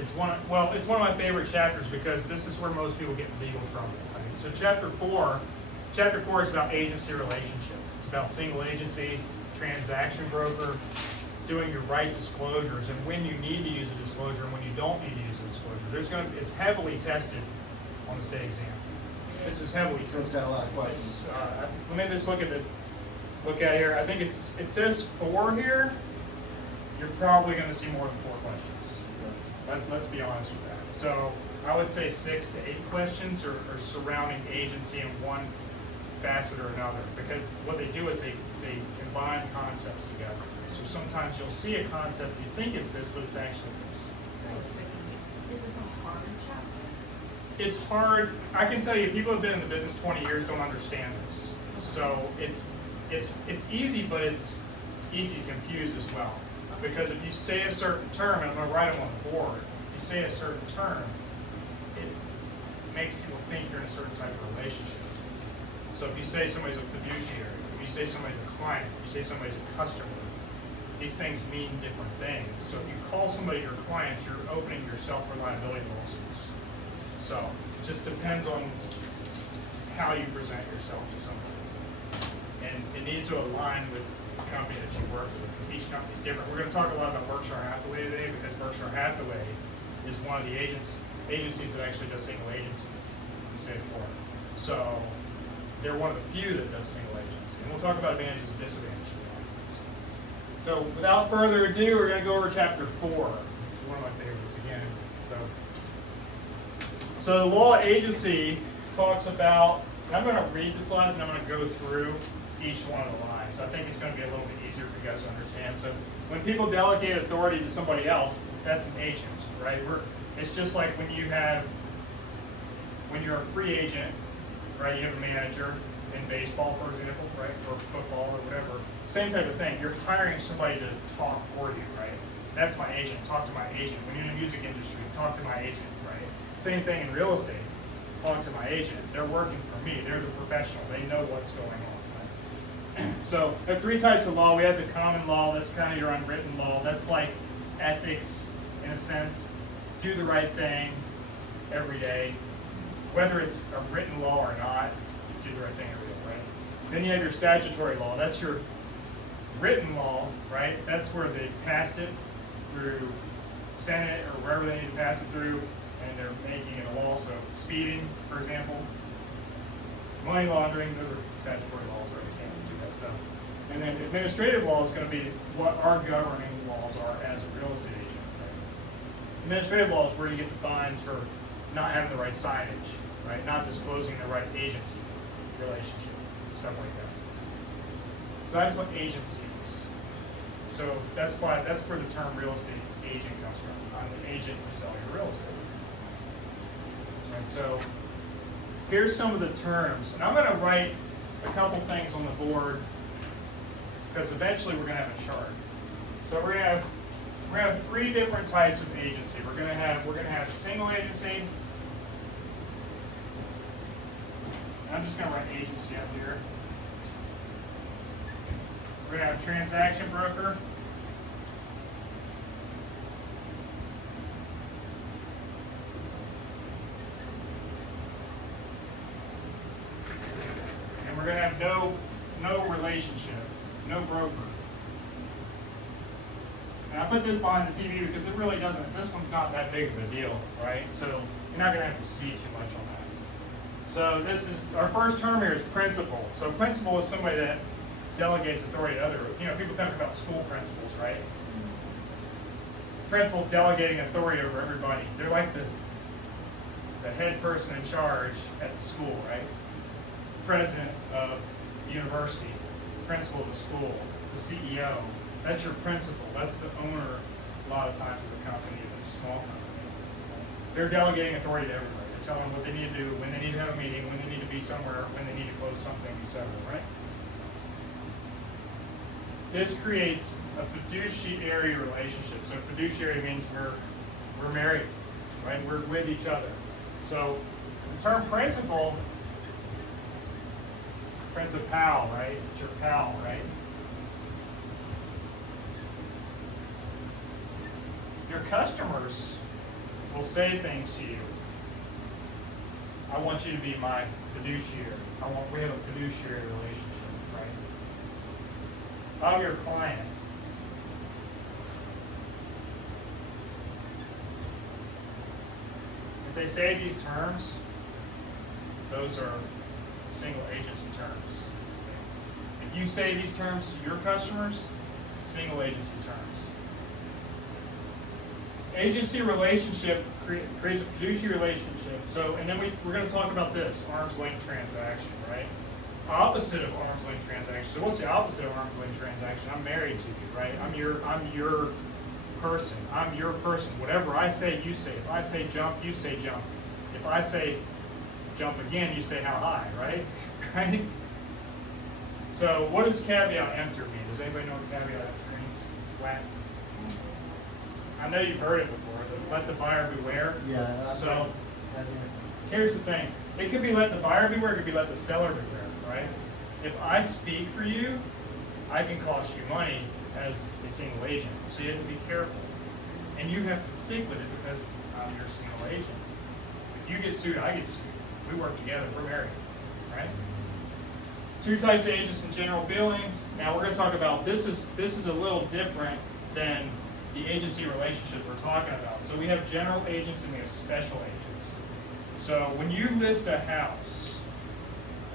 It's one of my favorite chapters because this is where most people get in legal trouble. Right? So chapter four is about agency relationships. It's about single agency, transaction broker, doing your right disclosures, and when you need to use a disclosure and when you don't need to use a disclosure. It's heavily tested on the state exam. This is heavily tested. It's got a lot of questions. Let me just look at here. I think it says 4 here. You're probably going to see more than 4 questions. Let's be honest with that. So I would say 6 to 8 questions are surrounding agency in one facet or another, because what they do is they combine concepts together. So sometimes you'll see a concept, you think it's this, but it's actually this. Is this a harder chapter? It's hard. I can tell you, people who have been in the business 20 years don't understand this. So it's easy, but it's easy to confuse as well. Because if you say a certain term, and I'm going to write them on the board, if you say a certain term, it makes people think you're in a certain type of relationship. So if you say somebody's a fiduciary, if you say somebody's a client, if you say somebody's a customer, these things mean different things. So if you call somebody your client, you're opening yourself for liability lawsuits. So it just depends on how you present yourself to somebody. And it needs to align with the company that you work with, because each company is different. We're going to talk a lot about Berkshire Hathaway today, because Berkshire Hathaway is one of the agencies that actually does single agency in the state of Florida. So they're one of the few that does single agency. And we'll talk about advantages and disadvantages. So without further ado, we're going to go over chapter 4. This is one of my favorites again. So the law of agency talks about, and I'm going to read the slides and I'm going to go through each one of the lines. I think it's going to be a little bit easier for you guys to understand. So when people delegate authority to somebody else, that's an agent, right? It's just like when you're a free agent, right? You have a manager in baseball, for example, right? Or football or whatever. Same type of thing. You're hiring somebody to talk for you, right? That's my agent. Talk to my agent. When you're in the music industry, talk to my agent, right? Same thing in real estate. Talk to my agent. They're working for me. They're the professional. They know what's going on. Right? So we have 3 types of law. We have the common law. That's kind of your unwritten law. That's like ethics, in a sense. Do the right thing every day. Whether it's a written law or not, do the right thing every day, right? Then you have your statutory law. That's your written law, right? That's where they passed it through Senate or wherever they need to pass it through, and they're making it a law. So speeding, for example, money laundering, those are statutory laws, right? You can't do that stuff. And then administrative law is going to be what our governing laws are as a real estate agent, right? Administrative law is where you get the fines for not having the right signage, right? Not disclosing the right agency relationship, stuff like that. So that's what agency is. So that's where the term real estate agent comes from. I'm an agent to sell your real estate. And so here's some of the terms. And I'm going to write a couple things on the board because eventually we're going to have a chart. So we're going to have 3 different types of agency. We're going to have a single agency. And I'm just going to write agency up here. We're going to have transaction broker. And we're going to have no relationship, no broker. And I put this behind the TV because it really doesn't, this one's not that big of a deal, right? So you're not going to have to see too much on that. So this is, our first term here is principal. So principal is somebody that delegates authority to other, people talk about school principals, right? Principals delegating authority over everybody. They're like the head person in charge at the school, right? President of the university, principal of the school, the CEO. That's your principal. That's the owner a lot of times of the company if it's a small company. They're delegating authority to everybody. They're telling them what they need to do, when they need to have a meeting, when they need to be somewhere, when they need to close something, etc., right? This creates a fiduciary relationship. So fiduciary means we're married, right? We're with each other. So the term principal, principal, right? It's your pal, right? Your customers will say things to you. I want you to be my fiduciary. We have a fiduciary relationship, right? I'm your client. If they say these terms, those are single agency terms. If you say these terms to your customers, single agency terms. Agency relationship creates a fiduciary relationship. So, and then we're going to talk about this, arm's length transaction, right? Opposite of arm's length transaction. So what's the opposite of arm's length transaction? I'm married to you, right? I'm your person. I'm your person. Whatever I say, you say. If I say jump, you say jump. If I say jump again, you say how high, right? Right? So what does caveat emptor mean? Does anybody know what caveat emptor means? It's Latin. I know you've heard it before. Let the buyer beware. Yeah. So here's the thing. It could be let the buyer beware. It could be let the seller beware, right? If I speak for you, I can cost you money as a single agent. So you have to be careful. And you have to stick with it because I'm your single agent. If you get sued, I get sued. We work together. We're married, right? Two types of agents in general billings. Now we're going to talk about this is a little different than the agency relationship we're talking about. So we have general agents and we have special agents. So when you list a house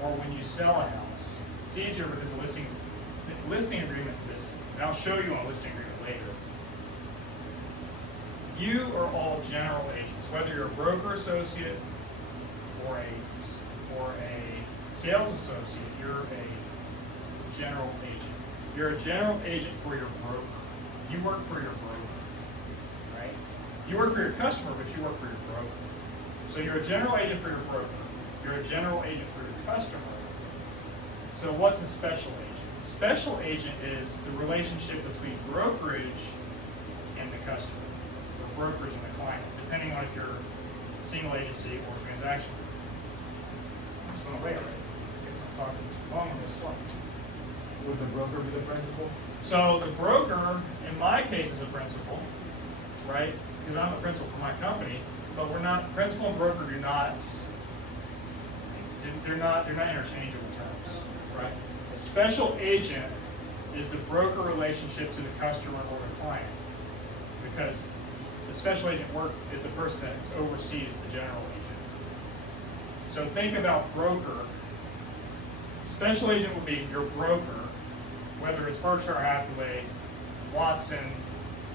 or when you sell a house, it's easier because the listing agreement listing. And I'll show you on listing agreement later. You are all general agents, whether you're a broker associate or a sales associate, you're a general agent. You're a general agent for your broker. You work for your broker, right? You work for your customer, but you work for your broker. So you're a general agent for your broker. You're a general agent for your customer. So what's a special agent? Special agent is the relationship between brokerage and the customer, or brokerage and the client, depending on if you're single agency or transaction. This went away already. I guess I'm talking too long on this slide. Would the broker be the principal? So the broker, in my case, is a principal, right? Because I'm a principal for my company, but we're not, principal and broker do not, they're not interchangeable terms, right? A special agent is the broker relationship to the customer or the client, because the special agent is the person that oversees the general agent. So think about broker. Special agent would be your broker, whether it's Berkshire Hathaway, Watson,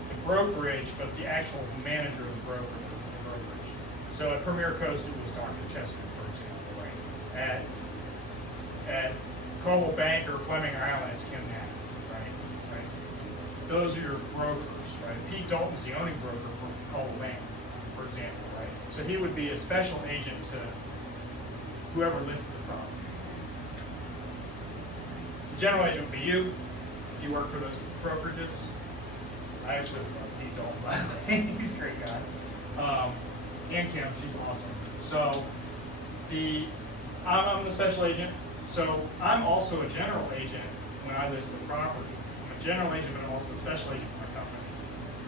the brokerage, but the actual manager of the brokerage. So at Premier Coast, it was Dr. Chester, for example, right? At Coldwell Banker, Fleming Island, it's Kim Knapp, right? Those are your brokers, right? Pete Dalton's the owning broker for Coldwell Banker, for example, right? So he would be a special agent to whoever listed the property. General agent would be you, if you work for those brokerages. I actually love Pete Dalton, by the way. He's a great guy. And Kim, she's awesome. So I'm the special agent. So I'm also a general agent when I list a property. I'm a general agent, but I'm also a special agent for my company.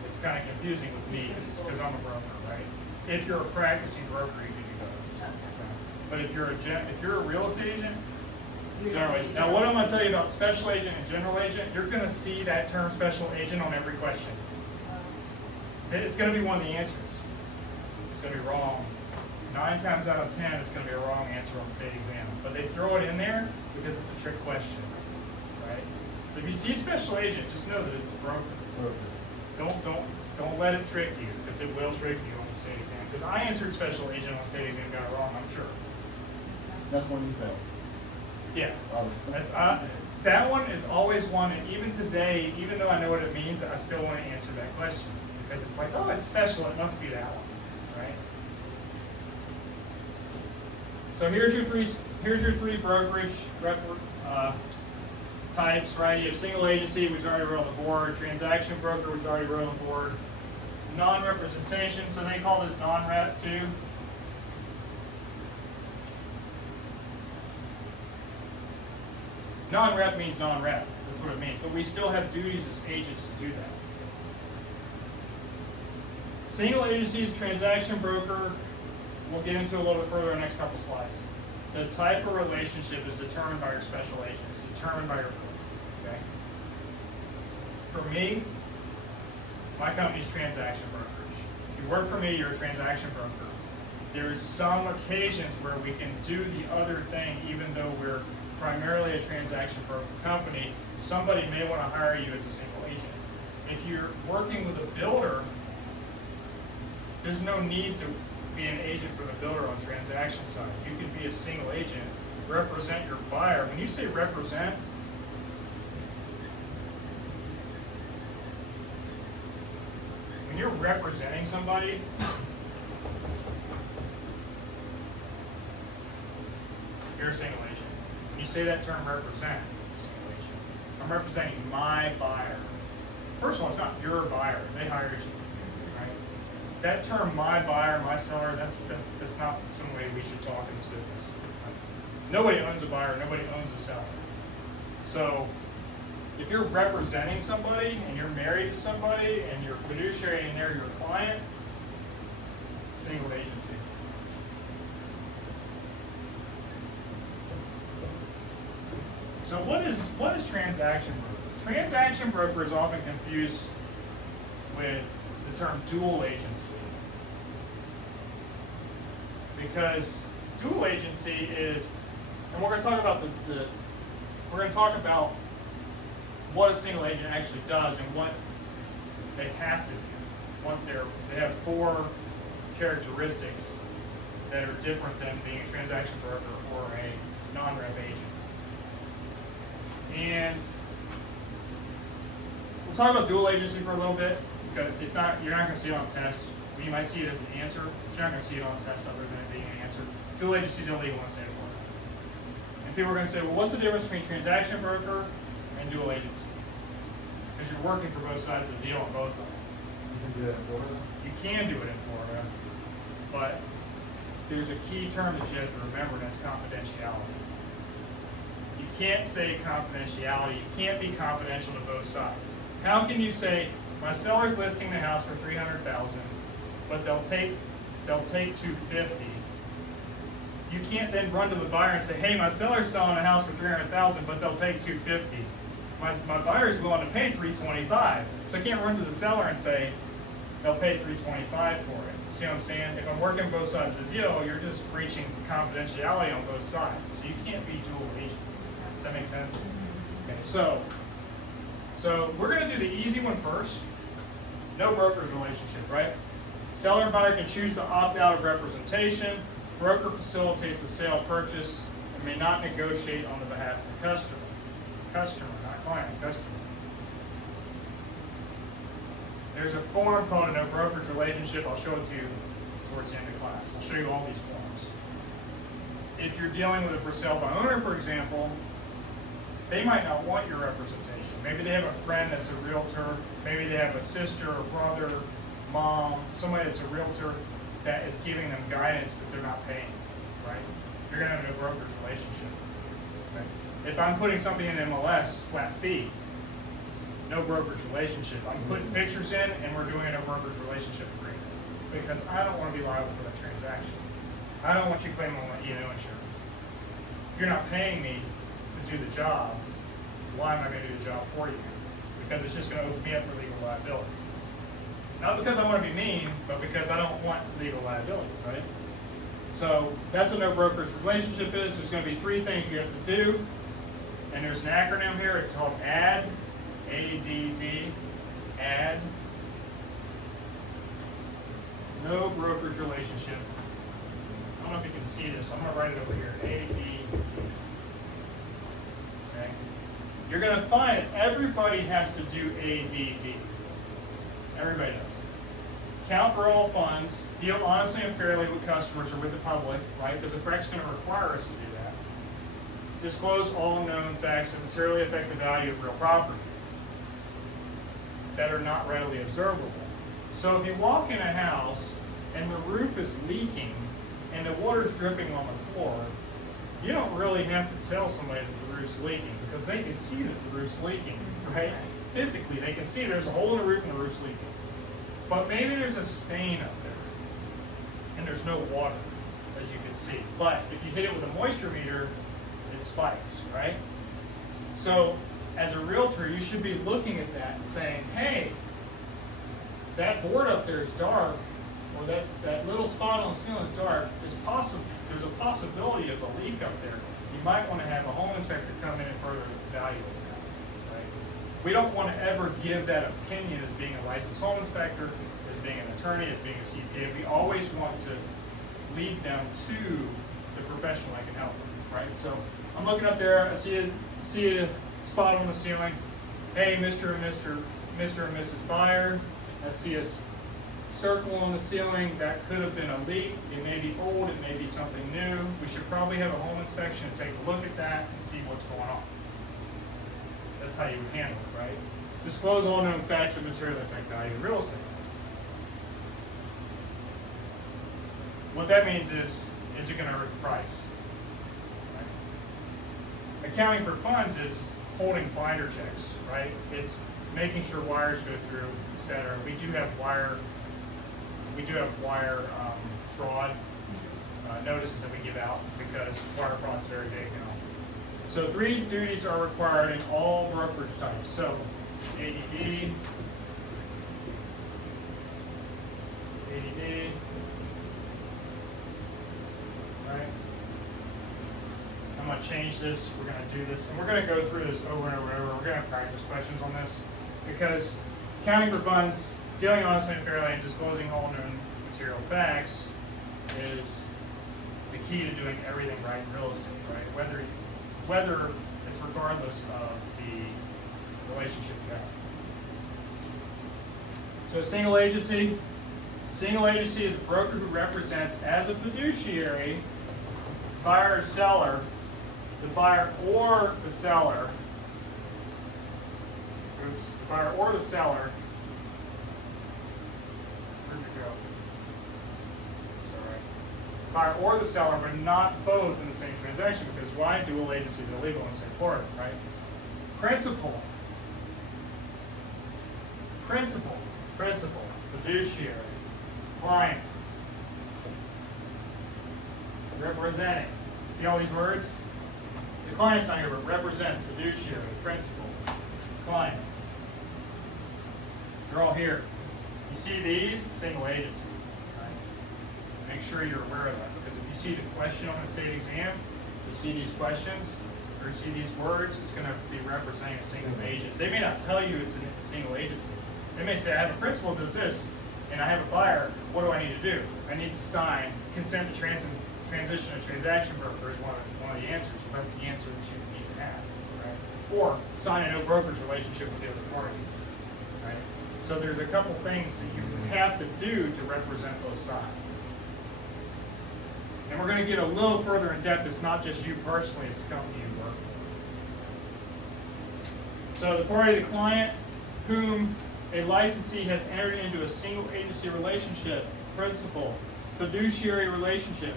It's kind of confusing with me because I'm a broker, right? If you're a practicing broker, you can do both. But if you're a real estate agent, general agent. Now, what I'm going to tell you about special agent and general agent, you're going to see that term special agent on every question. It's going to be one of the answers. It's going to be wrong. 9 times out of 10, it's going to be a wrong answer on the state exam. But they throw it in there because it's a trick question, right? So if you see special agent, just know that it's a broker. Don't let it trick you, because it will trick you on the state exam. Because I answered special agent on the state exam, got it wrong, I'm sure. That's when you fail. Yeah, that one is always one, and even today, even though I know what it means, I still want to answer that question because it's like, oh, it's special, it must be that one, right? So here's your three brokerage types, right? You have single agency, which I already wrote on the board, transaction broker, which I already wrote on the board, non-representation, so they call this non-rep too. Non-rep means non-rep, that's what it means, but we still have duties as agents to do that. Single agencies, transaction broker, we'll get into a little bit further in the next couple slides. The type of relationship is determined by your special agent. It's determined by your broker, okay? For me, my company's transaction brokerage. If you work for me, you're a transaction broker. There's some occasions where we can do the other thing even though we're primarily a transaction broker company. Somebody may want to hire you as a single agent. If you're working with a builder, there's no need to be an agent for the builder on transaction side. You can be a single agent, represent your buyer. When you say represent, when you're representing somebody, you're a single agent. When you say that term represent, you're a single agent. I'm representing my buyer. First of all, it's not your buyer. They hired you, right? That term, my buyer, my seller, that's not some way we should talk in this business. Nobody owns a buyer. Nobody owns a seller. So if you're representing somebody and you're married to somebody and you're fiduciary and they're your client, single agency. So what is transaction broker? Transaction broker is often confused with the term dual agency, because dual agency is, and we're going to talk about we're going to talk about what a single agent actually does and what they have to do. They have 4 characteristics that are different than being a transaction broker or a non-rep agent. And we'll talk about dual agency for a little bit, because you're not going to see it on test. You might see it as an answer, but you're not going to see it on test other than it being an answer. Dual agency is illegal in the state of Florida. And people are going to say, well, what's the difference between transaction broker and dual agency? Because you're working for both sides of the deal on both of them. You can do that in Florida? You can do it in Florida, but there's a key term that you have to remember, and that's confidentiality. You can't say confidentiality. You can't be confidential to both sides. How can you say my seller's listing the house for $300,000, but they'll take $250,000? You can't then run to the buyer and say, hey, my seller's selling a house for $300,000, but they'll take $250,000. My buyer's willing to pay $325,000, so I can't run to the seller and say they'll pay $325,000 for it. See what I'm saying? If I'm working both sides of the deal, you're just breaching confidentiality on both sides. So you can't be dual agent. Does that make sense? Okay, so we're going to do the easy one first. No broker's relationship, right? Seller and buyer can choose to opt out of representation. Broker facilitates the sale purchase and may not negotiate on the behalf of the customer. Customer, not client, customer. There's a form called a no brokerage relationship. I'll show it to you towards the end of class. I'll show you all these forms. If you're dealing with a for sale by owner, for example, they might not want your representation. Maybe they have a friend that's a realtor. Maybe they have a sister or brother, mom, somebody that's a realtor that is giving them guidance that they're not paying, right? You're going to have a no brokerage relationship. Right? If I'm putting something in MLS, flat fee, no brokerage relationship. I'm putting pictures in and we're doing a no brokerage relationship agreement because I don't want to be liable for that transaction. I don't want you claiming on my E&O insurance. If you're not paying me to do the job, why am I going to do the job for you? Because it's just going to open me up for legal liability. Not because I want to be mean, but because I don't want legal liability, right? So that's what no brokerage relationship is. There's going to be 3 things you have to do. And there's an acronym here. It's called ADD, A-D-D, ADD. No brokerage relationship. I don't know if you can see this. I'm going to write it over here. ADD. Okay. You're going to find that everybody has to do ADD. Everybody does. Count for all funds, deal honestly and fairly with customers or with the public, right? Because the FREC's going to require us to do that. Disclose all known facts that materially affect the value of real property that are not readily observable. So if you walk in a house and the roof is leaking and the water's dripping on the floor, you don't really have to tell somebody that the roof's leaking because they can see that the roof's leaking, right? Physically, they can see there's a hole in the roof and the roof's leaking. But maybe there's a stain up there, and there's no water, as you can see. But if you hit it with a moisture meter, it spikes, right? So, as a realtor, you should be looking at that and saying, hey, that board up there is dark, or that little spot on the ceiling is dark. There's a possibility of a leak up there. You might want to have a home inspector come in and further evaluate that, right? We don't want to ever give that opinion as being a licensed home inspector, as being an attorney, as being a CPA. We always want to lead them to the professional that can help them, right? So I'm looking up there, I see a spot on the ceiling. Hey, Mr. and Mrs. Buyer, I see a circle on the ceiling. That could have been a leak. It may be old, it may be something new. We should probably have a home inspection and take a look at that and see what's going on. That's how you would handle it, right? Disclose all known facts and material that affect value of real estate. What that means is it going to hurt the price? Right? Accounting for funds is holding binder checks, right? It's making sure wires go through, etc. We do have wire fraud notices that we give out because wire fraud is very big now. So 3 duties are required in all brokerage types. So ADD, right? I'm going to change this. We're going to do this, and we're going to go through this over and over and over. We're going to practice questions on this because accounting for funds, dealing honestly and fairly, and disclosing all known material facts is the key to doing everything right in real estate, right? Whether it's regardless of the relationship you have. So single agency is a broker who represents as a fiduciary buyer or seller, the buyer or the seller, where'd we go? Sorry. Buyer or the seller, but not both in the same transaction, because why? Dual agency is illegal in the state of Florida, right? Principal, fiduciary, client, representing. See all these words? The client's not here, but represents, fiduciary, principal, client. They're all here. You see these? Single agency. Right? Make sure you're aware of that, because if you see the question on the state exam, you see these questions, or you see these words, it's going to be representing a single agent. They may not tell you it's a single agency. They may say, I have a principal who does this, and I have a buyer. What do I need to do? I need to sign consent to transition a transaction broker is one of the answers. Well, that's the answer that you need to have, right? Or sign a no brokerage relationship with the other party, right? So there's a couple things that you have to do to represent both sides. And we're going to get a little further in depth. It's not just you personally, it's the company you work for. So the party, the client, whom a licensee has entered into a single agency relationship, principal, fiduciary relationship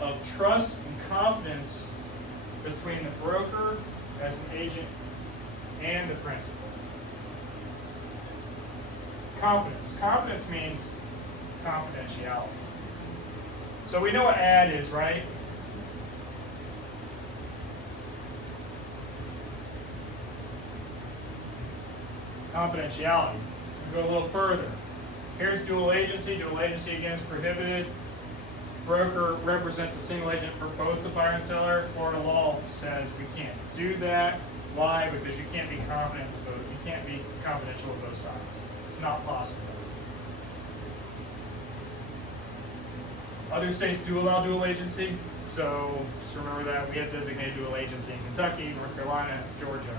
of trust and confidence between the broker as an agent and the principal. Confidence. Confidence means confidentiality. So we know what ad is, right? Confidentiality. We'll go a little further. Here's dual agency. Dual agency again is prohibited. Broker represents a single agent for both the buyer and seller. Florida law says we can't do that. Why? Because you can't be confident with both. You can't be confidential with both sides. It's not possible. Other states do allow dual agency, so just remember that. We have designated dual agency in Kentucky, North Carolina, Georgia.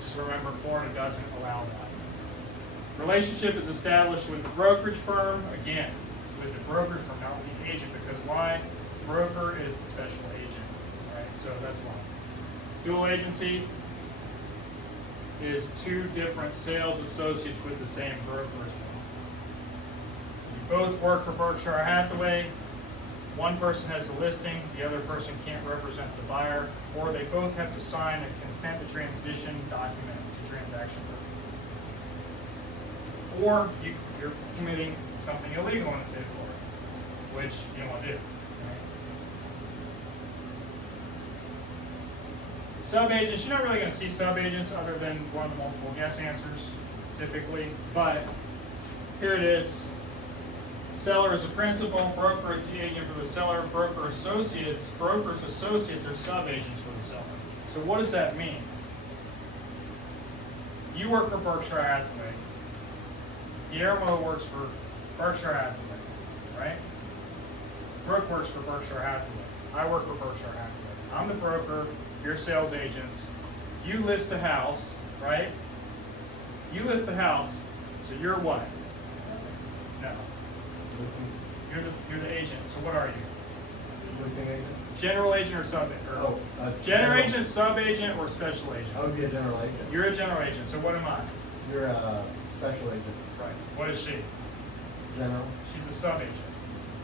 Just remember, Florida doesn't allow that. Relationship is established with the brokerage firm, again, with the brokerage firm, not with the agent, because why? Broker is the special agent, right? So that's why. Dual agency is 2 different sales associates with the same brokerage firm. You both work for Berkshire Hathaway. One person has the listing, the other person can't represent the buyer, or they both have to sign a consent to transition document to transaction broker. or you're committing something illegal in the state of Florida, which you don't want to do. Right? Subagents, you're not really going to see subagents other than one of the multiple guess answers, typically, but here it is. Seller is a principal, broker is the agent for the seller, brokers associates are subagents for the seller. So what does that mean? You work for Berkshire Hathaway. Guillermo works for Berkshire Hathaway, right? Brooke works for Berkshire Hathaway. I work for Berkshire Hathaway. I'm the broker, you're sales agents. You list a house, right? You list the house, so you're what? No. You're the agent. So what are you? Listing agent? General agent or sub? Oh, general agent, sub agent, or special agent? I would be a general agent. You're a general agent. So what am I? You're a special agent. Right. What is she? General. She's a sub agent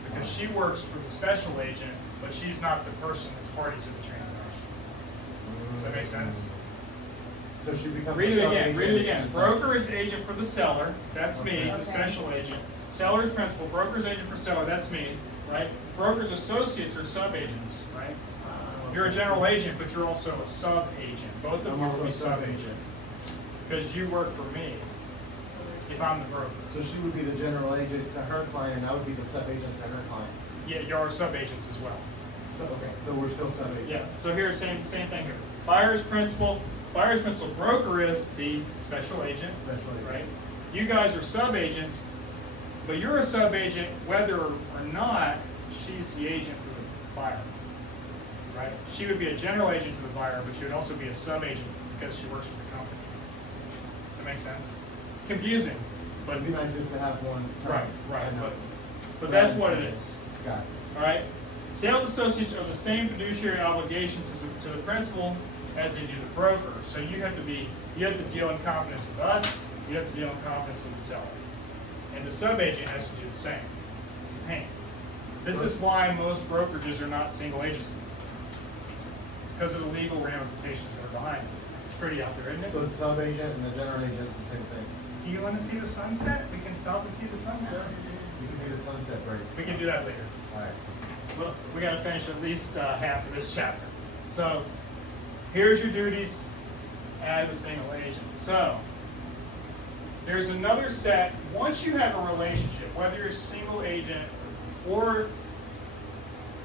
because she works for the special agent, but she's not the person that's party to the transaction. Does that make sense? So she becomes Read a it again. sub-agent Read it again. and Broker is agent for the seller. That's me, Okay. the special agent. Seller is principal. Broker is agent for seller. That's me, right? Brokers associates are sub agents, right? You're a general agent, but you're also a sub agent. Both of I'm you also will be a sub sub-agent. agent because you work for me if I'm the broker. So she would be the general agent to her client, and I would be the sub-agent to her client. Yeah, you are sub agents as well. So, okay, so we're still sub-agents. Yeah. So here, same thing here. Buyer's principal. Buyer's principal. Broker is the special agent. Special agent. Right? You guys are sub-agents, but you're a sub-agent whether or not she's the agent for the buyer. Right? She would be a general agent to the buyer, but she would also be a sub-agent because she works for the company. Does that make sense? It's confusing, but It'd be nice just to have one. term. right. I know. But that's what it is. Got it. All right? Sales associates are the same fiduciary obligations to the principal as they do the broker. So you have to deal in confidence with us, you have to deal in confidence with the seller. And the sub-agent has to do the same. It's a pain. This is why most brokerages are not single agency. Because of the legal ramifications that are behind it. It's pretty out there, isn't it? So the sub-agent and the general agent's the same thing. Do you want to see the sunset? We can stop and see the sunset. You can be the sunset break. We can do that later. All right. Well, we got to finish at least half of this chapter. So, here's your duties as a single agent. So, there's another set. Once you have a relationship, whether you're a single agent or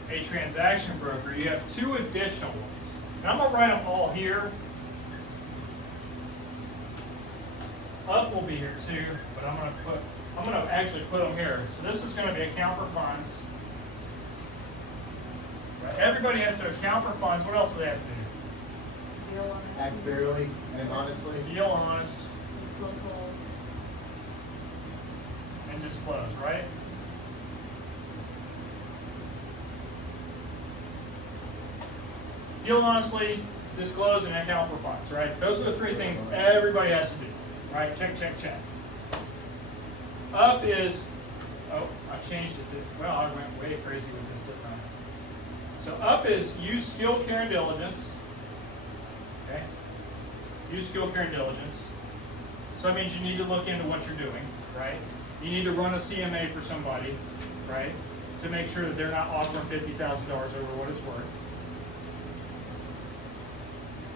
a transaction broker, you have two additional ones. And I'm going to write them all here. Up will be here too, but I'm going to actually put them here. So this is going to be account for funds. Right? Everybody has to account for funds. What else do they have to do? Deal on Act fairly and honestly. Deal honest disposal. and disclose, right? Deal honestly, disclose, and account for funds, right? Those are the three things everybody has to do, right? Check, check, check. Up is, oh, I changed it. Well, I went way crazy with this, didn't I? So up is use skill, care, and diligence. Okay? Use skill, care, and diligence. So that means you need to look into what you're doing, right? You need to run a CMA for somebody, right? To make sure that they're not offering $50,000 over what it's worth.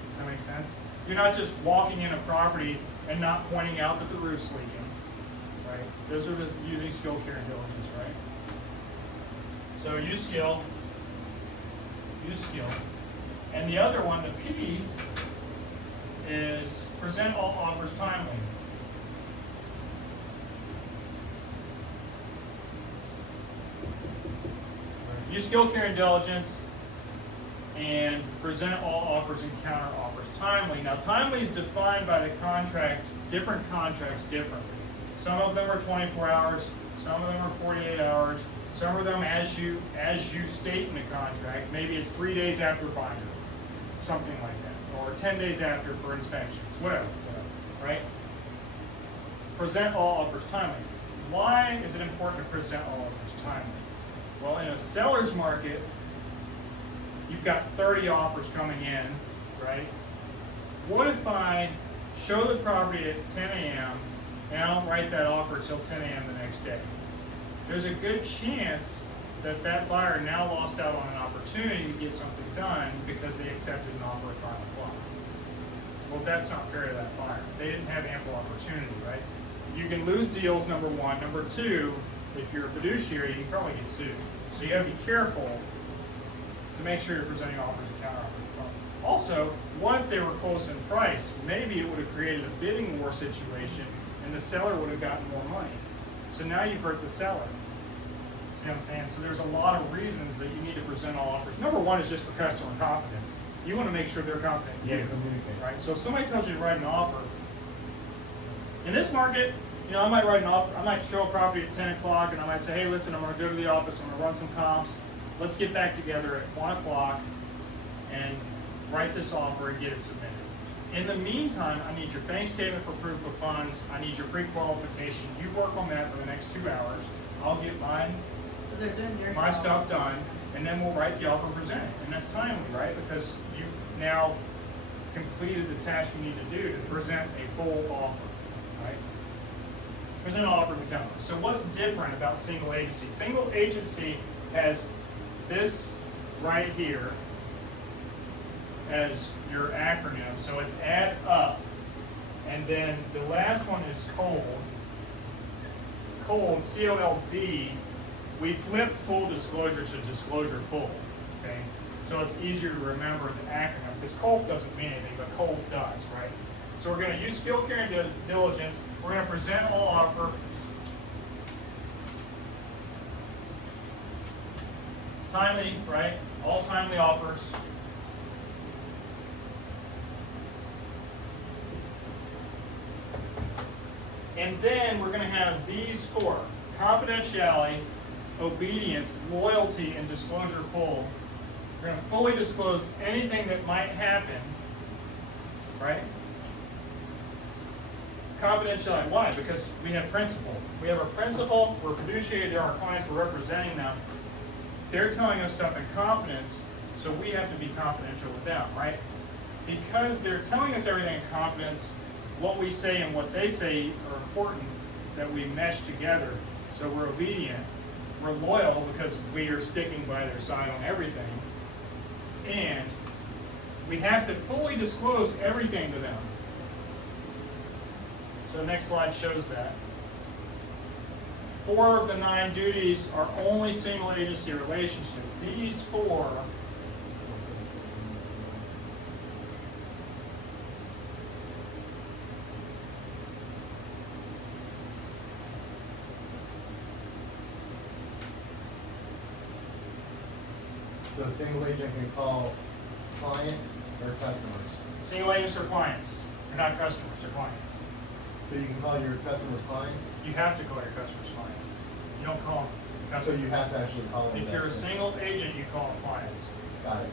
Does that make sense? You're not just walking in a property and not pointing out that the roof's leaking, right? Those are the using skill, care, and diligence, right? So use skill. Use skill. And the other one, the P, is present all offers timely. Use skill, care, and diligence, and present all offers and counter offers timely. Now, timely is defined by the contract, different contracts differently. Some of them are 24 hours, some of them are 48 hours, some of them as you state in the contract. Maybe it's 3 days after binder, something like that, or 10 days after for inspections, whatever, right? Present all offers timely. Why is it important to present all offers timely? Well, in a seller's market, you've got 30 offers coming in, right? What if I show the property at 10 a.m., and I don't write that offer till 10 a.m. the next day. There's a good chance that that buyer now lost out on an opportunity to get something done because they accepted an offer at 5 o'clock. Well, that's not fair to that buyer. They didn't have ample opportunity, right? You can lose deals, number one. Number two, if you're a fiduciary, you can probably get sued. So you gotta be careful to make sure you're presenting offers and counteroffers. Also, what if they were close in price? Maybe it would have created a bidding war situation and the seller would have gotten more money. So now you've hurt the seller. See what I'm saying? So there's a lot of reasons that you need to present all offers. Number one is just for customer confidence. You want to make sure they're confident in you, communicate. right? So if somebody tells you to write an offer, in this market, you know, I might write an offer, I might show a property at 10 o'clock and I might say, hey, listen, I'm going to go to the office, I'm going to run some comps. Let's get back together at 1 o'clock and write this offer and get it submitted. In the meantime, I need your bank statement for proof of funds. I need your pre-qualification. You work on that for the next 2 hours. I'll get They're doing their my job. stuff done, and then we'll write the offer and present it. And that's timely, right? Because you've now completed the task you need to do to present a full offer, right? Present an offer to the company. So what's different about single agency? Single agency has this right here as your acronym. So it's add up. And then the last one is cold. Cold, C-O-L-D. We flip full disclosure to disclosure full, okay? So it's easier to remember the acronym, because COLF doesn't mean anything, but COLF does, right? So we're gonna use skill, care, and diligence. We're gonna present all offer. Timely, right? All timely offers. And then we're gonna have these four: confidentiality, obedience, loyalty, and disclosure full. We're going to fully disclose anything that might happen, right? Confidentiality, why? Because we have principle. We have a principle, we're fiduciary to our clients, we're representing them. They're telling us stuff in confidence, so we have to be confidential with them, right? Because they're telling us everything in confidence, what we say and what they say are important, that we mesh together, so we're obedient. We're loyal because we are sticking by their side on everything. And we have to fully disclose everything to them. So the next slide shows that. 4 of the 9 duties are only single agency relationships. These 4 So a single agent can call clients or customers. single agents are clients. They're not customers, they're clients. So you can call your customers clients? You have to call your customers clients. You don't call them So customers. you have to actually call them If that. you're a single agent, you call them clients. Got it.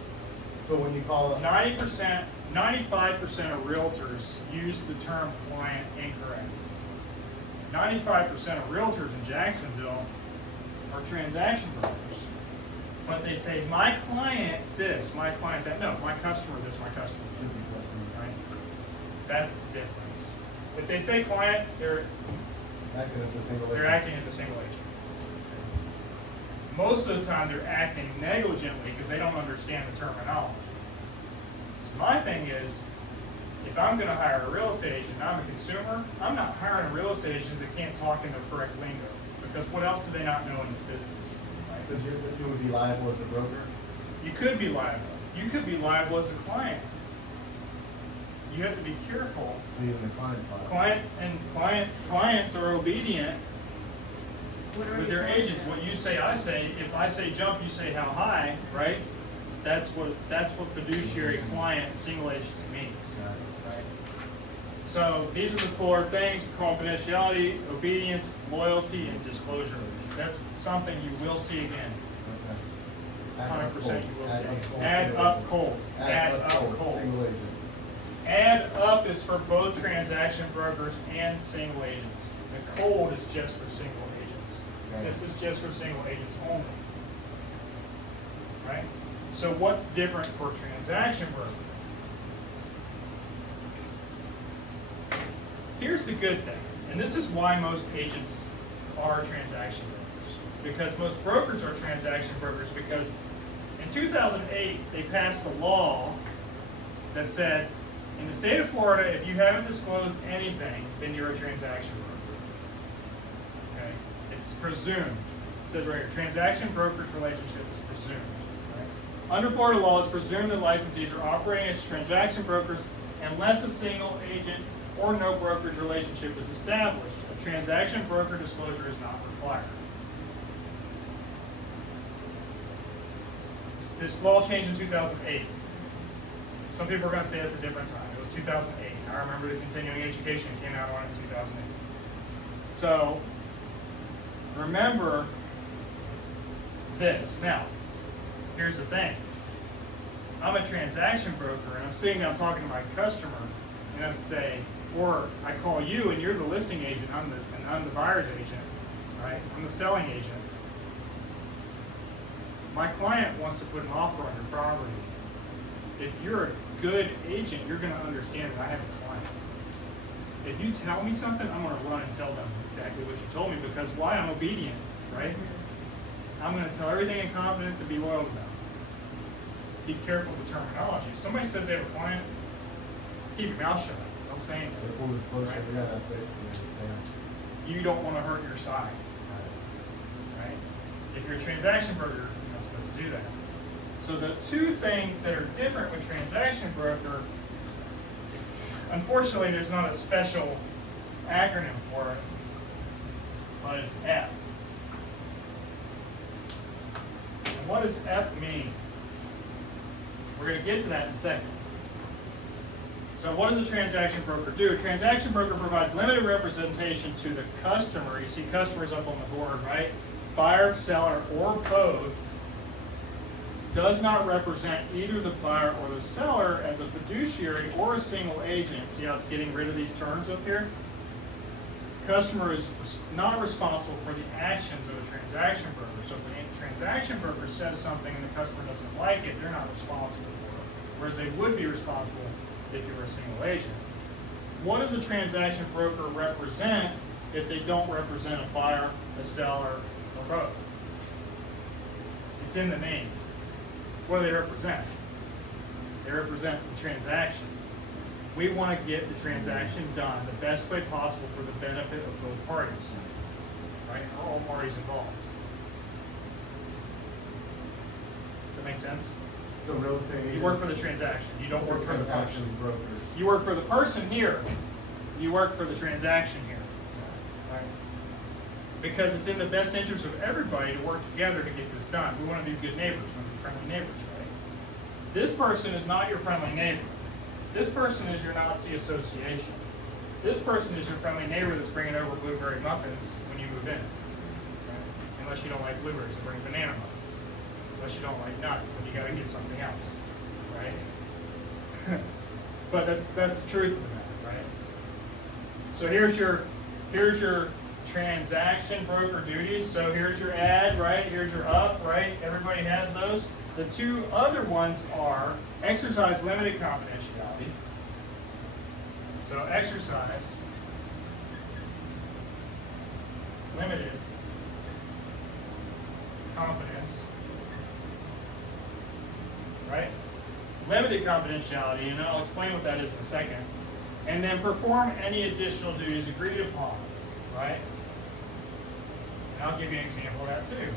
So when you call them, 90%, 95% of realtors use the term client incorrect. 95% of realtors in Jacksonville are transaction brokers. But they say, my client this, my client that. No, my customer this, my customer that. Right? That's the difference. If they say client, they're acting as a single agent. they're acting as a single agent. Most of the time, they're acting negligently because they don't understand the terminology. So my thing is, if I'm going to hire a real estate agent and I'm a consumer, I'm not hiring a real estate agent that can't talk in the correct lingo. Because what else do they not know in this business? Right? Because you would be liable as a broker? You could be liable. You could be liable as a client. You have to be careful. So even the client's liable. Clients are obedient What are with you their calling agents. it? What you say, I say. If I say jump, you say how high, right? That's what fiduciary client and single agency means. Right? So these are the 4 things: confidentiality, obedience, loyalty, and disclosure. That's something you will see again. Okay. 100% you will see. Add Add up up cold. Add up cold. Single agent. Add up is for both transaction brokers and single agents. The cold is just for single agents. Okay. This is just for single agents only. Right? So what's different for transaction broker? Here's the good thing, And this is why most agents are transaction brokers. Because most brokers are transaction brokers because in 2008, they passed a law that said, in the state of Florida, if you haven't disclosed anything, then you're a transaction broker. Okay? It's presumed. It says right here, transaction brokerage relationship is presumed. Right? Under Florida law, it's presumed that licensees are operating as transaction brokers unless a single agent or no brokerage relationship is established. A transaction broker disclosure is not required. This law changed in 2008. Some people are going to say it's a different time. It was 2008. I remember the continuing education came out on it in 2008. So, remember this. Now, here's the thing. I'm a transaction broker, and I'm sitting down talking to my customer, and I say, or I call you, and you're the listing agent, I'm the buyer's agent, right? I'm the selling agent. My client wants to put an offer on your property. If you're a good agent, you're going to understand that I have a client. If you tell me something, I'm going to run and tell them exactly what you told me because why? I'm obedient, right? I'm going to tell everything in confidence and be loyal to them. Be careful with terminology. If somebody says they have a client, keep your mouth shut. Don't say anything. Full disclosure, Right. yeah, that's basically, yeah. You don't want to hurt your side, right? If you're a transaction broker, you're not supposed to do that. So the two things that are different with transaction broker, unfortunately, there's not a special acronym for it, but it's EP. And what does EP mean? We're going to get to that in a second. So what does a transaction broker do? A transaction broker provides limited representation to the customer. You see customers up on the board, right? Buyer, seller, or both. Does not represent either the buyer or the seller as a fiduciary or a single agent. See how it's getting rid of these terms up here? Customer is not responsible for the actions of a transaction broker. So if a transaction broker says something and the customer doesn't like it, they're not responsible for it. Whereas they would be responsible if you were a single agent. What does a transaction broker represent if they don't represent a buyer, a seller, or both? It's in the name. What do they represent? They represent the transaction. We want to get the transaction done the best way possible for the benefit of both parties, right? Or all parties involved. Does that make sense? So real estate agents. You work for the transaction. You don't work for the transaction person. brokers. You work for the person here. You work for the transaction here, right? Because it's in the best interest of everybody to work together to get this done. We want to be good neighbors. We want to be friendly neighbors, right? This person is not your friendly neighbor. This person is your Nazi association. This person is your friendly neighbor that's bringing over blueberry muffins when you move in. Right? Unless you don't like blueberries, they bring banana muffins. Unless you don't like nuts, then you got to get something else, right? But that's the truth of the matter, right? So here's your transaction broker duties. So here's your ad, right? Here's your up, right? Everybody has those. The two other ones are exercise limited confidentiality. So exercise limited confidence, right? Limited confidentiality, and I'll explain what that is in a second. And then perform any additional duties agreed upon, right? And I'll give you an example of that too.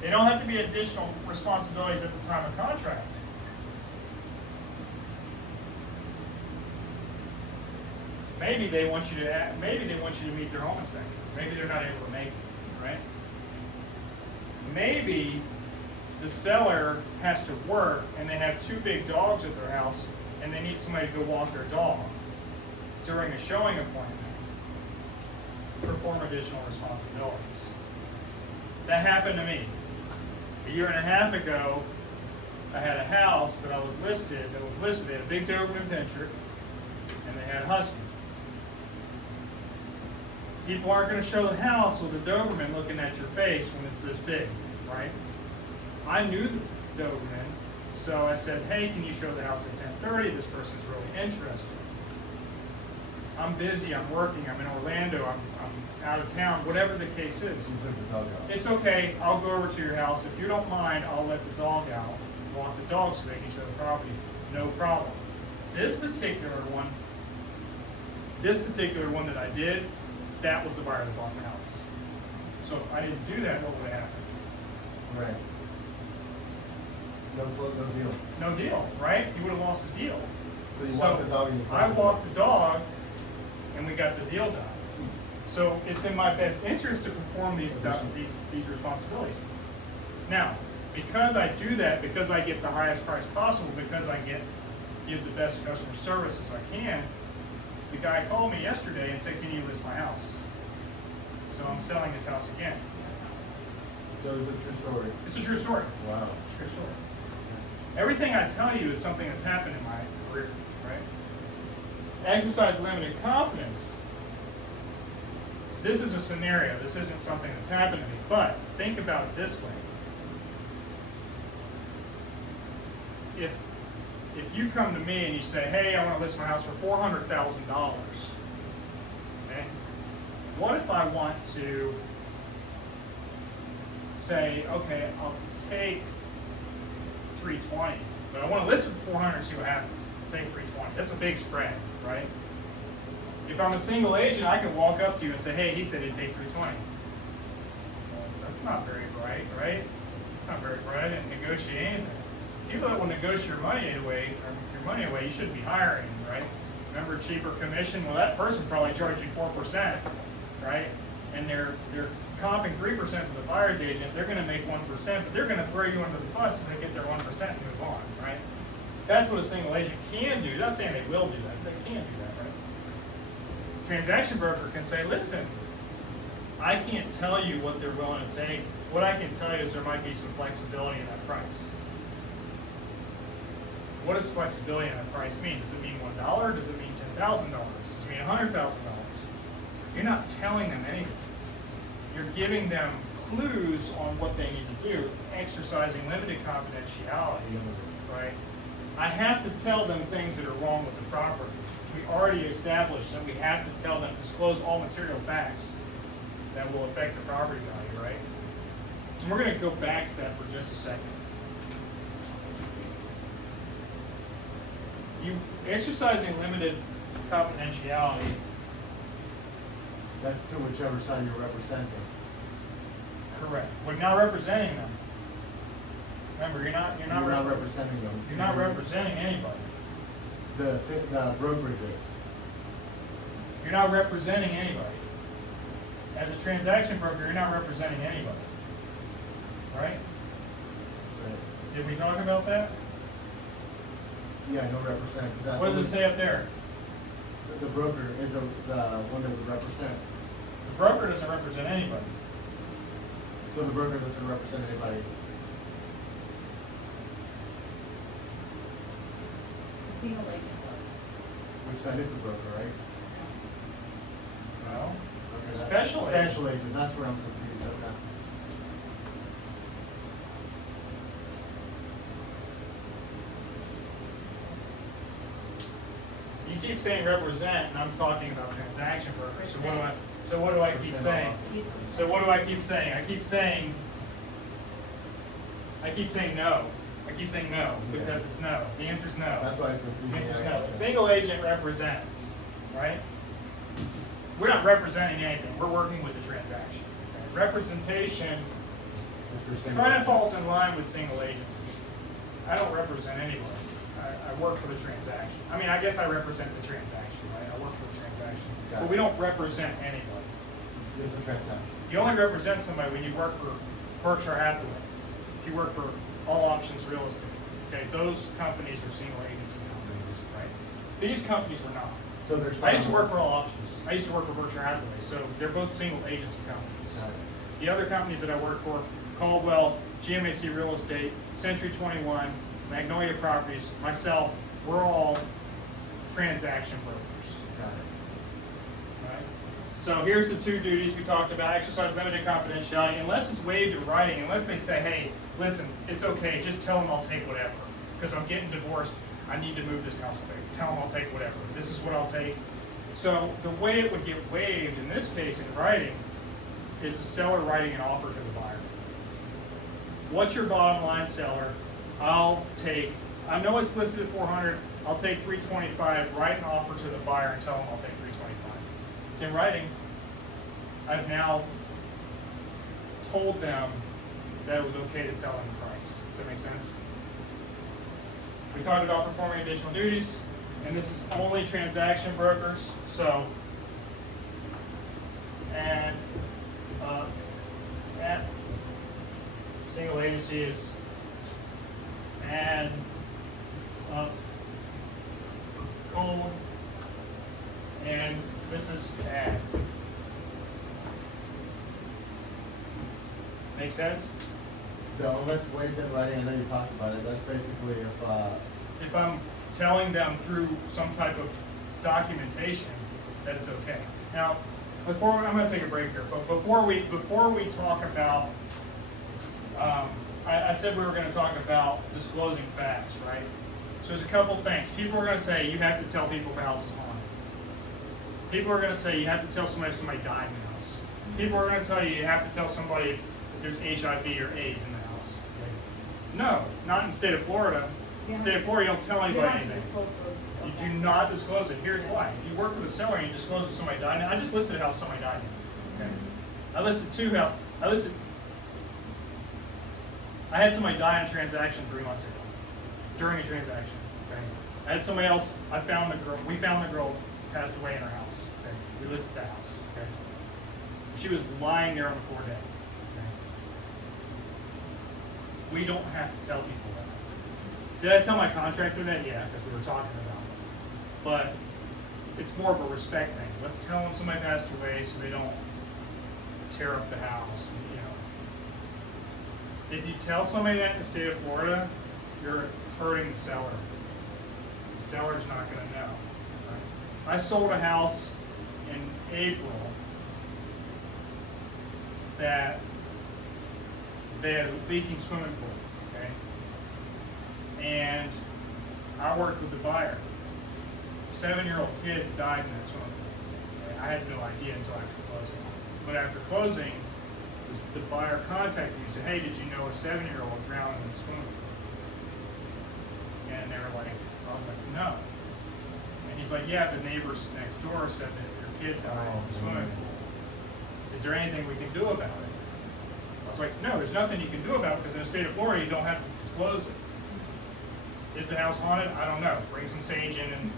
They don't have to be additional responsibilities at the time of contract. Maybe they want you to meet their home inspector. Maybe they're not able to make it, right? Maybe the seller has to work and they have two big dogs at their house and they need somebody to go walk their dog during a showing appointment. Perform additional responsibilities. That happened to me. A year and a half ago, I had a house that was listed. They had a big Doberman Pinscher, and they had a Husky. People aren't going to show the house with a Doberman looking at your face when it's this big, right? I knew the Doberman, so I said, hey, can you show the house at 10:30? This person's really interested. I'm busy, I'm working, I'm in Orlando, I'm out of town, whatever the case is. You took the dog out. It's okay, I'll go over to your house. If you don't mind, I'll let the dog out, walk the dog so they can show the property. No problem. This particular one that I did, that was the buyer that bought the house. So if I didn't do that, what would have happened? Right. No deal. No deal, right? You would have lost the deal. So you walked the dog and you. I walked the dog, and we got the deal done. So it's in my best interest to perform these responsibilities. Now, because I do that, because I get the highest price possible, because I give the best customer service as I can, the guy called me yesterday and said, "Can you list my house?" So I'm selling his house again. So it's a true story. It's a true story. Wow. True story. Everything I tell you is something that's happened in my career, right? Exercise limited confidence. This is a scenario. This isn't something that's happened to me. But think about it this way. If you come to me and you say, "Hey, I want to list my house for $400,000," okay? What if I want to say, "Okay, I'll take 320, but I want to list it for 400 and see what happens." Take 320. That's a big spread, right? If I'm a single agent, I can walk up to you and say, "Hey, he said he'd take 320. Well, that's not very bright, right? It's not very bright. I didn't negotiate anything. People that will negotiate your money away, you shouldn't be hiring, right? Remember cheaper commission? Well, that person probably charged you 4%, right? And they're comping 3% to the buyer's agent. They're going to make 1%, but they're going to throw you under the bus so they get their 1% and move on, right? That's what a single agent can do. Not saying they will do that, but they can do that, right? Transaction broker can say, "Listen, I can't tell you what they're willing to take. What I can tell you is there might be some flexibility in that price." What does flexibility in that price mean? Does it mean $1? Does it mean $10,000? Does it mean $100,000? You're not telling them anything. You're giving them clues on what they need to do, exercising limited confidentiality, right? I have to tell them things that are wrong with the property. We already established that we have to tell them, disclose all material facts that will affect the property value, right? And we're going to go back to that for just a second. You exercising limited confidentiality. That's to whichever side you're representing. Correct. We're not representing them. Remember, you're not representing them. You're not representing anybody. The brokerages. You're not representing anybody. As a transaction broker, you're not representing anybody. Right? Right. Did we talk about that? Yeah, no represent. 'Cause that's What does it say up there? The broker is the one that would represent. The broker doesn't represent anybody. So the broker doesn't represent anybody. The single agent was. Which that is the broker, right? No. Okay, Special agent. Special agent. That's where I'm confused. Okay. You keep saying represent, and I'm talking about transaction brokers. So what do I keep saying? So what do I keep saying? I keep saying no. I keep saying no because it's no. The answer is no. That's why it's The confusing. answer is no. A single agent represents, right? We're not representing anything. We're working with the transaction. Representation kind of falls in line with single agency. I don't represent anybody. I work for the transaction. I mean, I guess I represent the transaction, right? I work for the transaction. But we don't represent anybody. It's a transaction. You only represent somebody when you work for Berkshire Hathaway. If you work for All Options Real Estate. Okay, those companies are single agency companies, right? These companies are not. So there's. I used to work for All Options. I used to work for Berkshire Hathaway, so they're both single agency companies. Got it. The other companies that I work for, Caldwell, GMAC Real Estate, Century 21, Magnolia Properties, myself, we're all transaction brokers. Got it. Right? So here's the two duties we talked about: exercise limited confidentiality. Unless it's waived in writing, unless they say, "Hey, listen, it's okay, just tell them I'll take whatever, because I'm getting divorced, I need to move this house quick. Tell them I'll take whatever. This is what I'll take. So the way it would get waived in this case in writing is the seller writing an offer to the buyer. What's your bottom line, seller? I'll take, I know it's listed at 400, I'll take 325, write an offer to the buyer and tell them I'll take 325. It's in writing. I've now told them that it was okay to tell them the price. Does that make sense? We talked about performing additional duties, and this is only transaction brokers. So, and at single agency is add up code, and this is add. Make sense? No, let's waive in writing, I know you talked about it, that's basically If I'm telling them through some type of documentation that it's okay. Now, I'm going to take a break here, but before we talk about, I said we were going to talk about disclosing facts, right? So there's a couple things. People are going to say you have to tell people if the house is haunted. People are going to say you have to tell somebody if somebody died in the house. People are going to tell you you have to tell somebody if there's HIV or AIDS in the house. No, not in the state of Florida. In the state of Florida, you don't tell anybody anything. You do not disclose it. Here's why. If you work for the seller and you disclose that somebody died, now I just listed how somebody died. Okay. I listed I had somebody die in a transaction 3 months ago. During a transaction. Okay. I had somebody else, we found the girl passed away in her house. Okay. We listed the house. Okay. She was lying there on the floor dead. Okay. We don't have to tell people that. Did I tell my contractor that? Yeah, because we were talking about it. But it's more of a respect thing. Let's tell them somebody passed away so they don't tear up the house. You know. If you tell somebody that in the state of Florida, you're hurting the seller. The seller's not going to know. Right? I sold a house in April that they had a leaking swimming pool, okay? And I worked with the buyer. A 7-year-old kid died in that swimming pool. Okay? I had no idea until after closing. But after closing, the buyer contacted me and said, hey, did you know a 7-year-old drowned in the swimming pool? And they were like, I was like, no. And he's like, yeah, the neighbors next door said that their kid died in the swimming pool. Is there anything we can do about it? I was like, no, there's nothing you can do about it because in the state of Florida, you don't have to disclose it. Is the house haunted? I don't know. Bring some sage in and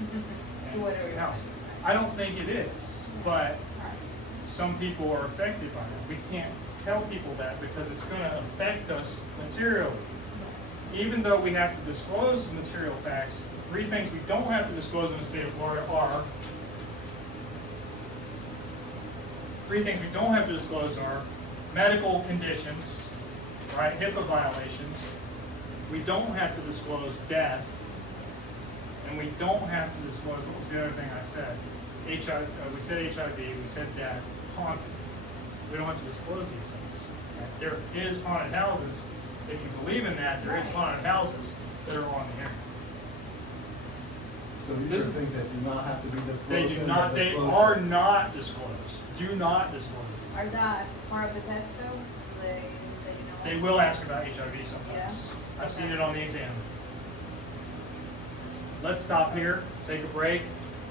the house. I don't think it is, but some people are affected by it. We can't tell people that because it's going to affect us materially. Even though we have to disclose the material facts, 3 things we don't have to disclose in the state of Florida are 3 things we don't have to disclose are medical conditions, right? HIPAA violations. We don't have to disclose death, and we don't have to disclose, what was the other thing I said? HIV, we said HIV, we said death, haunted. We don't have to disclose these things. Right? There is haunted houses. If you believe in that, there is haunted houses that are on the internet. so these are things that do not have to be disclosed. They do not, they are not disclosed. Do not disclose these Are things. that part of the test though? They will ask about HIV sometimes. Yeah. I've seen it on the exam. Let's stop here, take a break.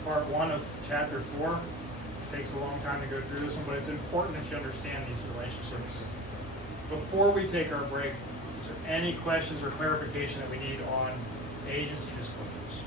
Part 1 of chapter 4. It takes a long time to go through this one, but it's important that you understand these relationships. Before we take our break, is there any questions or clarification that we need on agency disclosures?